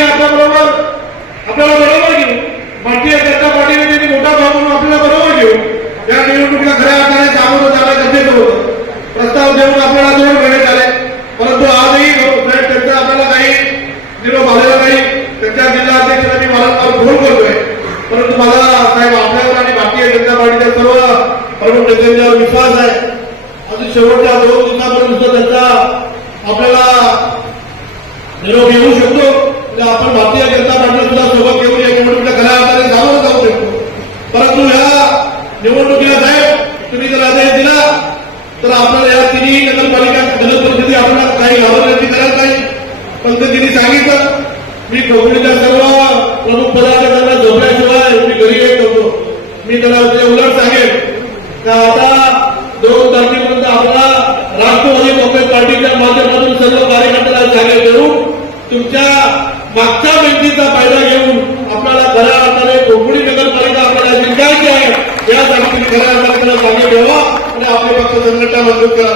आम्ही आपल्याबरोबर आपल्याला बरोबर घेऊ, भारतीय जनता पार्टीने त्यांनी मोठा भाव म्हणून आपल्याला बरोबर घेऊ. या निवडणुकीला खऱ्या अर्थाने सामोरं जाणं गरजेचं होतं. प्रस्ताव देऊन आपल्याला जोड घेण्यात आले, परंतु आजही त्यांचा आपल्याला काही निरोप आलेला नाही. त्यांच्या जिल्हाध्यक्षांनी वारंवार फोन करतोय, परंतु मला साहेब आपल्यावर आणि भारतीय जनता पार्टीच्या सर्व प्रमुख नेत्यांच्यावर विश्वास आहे. अजून शेवटच्या 2 दिवसापर्यंत त्यांचा आपल्याला निरोप येऊ शकतो. आपण भारतीय जनता पार्टी सुद्धा सोबत घेऊन या निवडणुकीला खऱ्या अर्थाने सामोरं जाऊ शकतो. परंतु या निवडणुकीला साहेब तुम्ही जर आदेश दिला तर आपल्याला या तिन्ही नगरपालिका जनप्रतिनिधी आपल्याला काही लाभार्थी करत नाही. पण ते तिने सांगितलं मी कोकणीच्या सर्व प्रमुख पदाधिकाऱ्यांना झोपल्याशिवाय मी घरी येत होतो. मी त्याला उलट सांगेन का आता 2 तारखेपर्यंत आपला राष्ट्रवादी काँग्रेस पार्टीच्या माध्यमातून सर्व कार्यकर्त्याला जागे देऊन तुमच्या मागच्या व्यक्तीचा फायदा घेऊन आपल्याला खऱ्या अर्थाने कोकणी नगरपालिका आपल्याला जिंकायची आहे. यासाठी खऱ्या अर्थाने जागे ठेवा आणि आपले पक्ष संघटना मजबूत करा.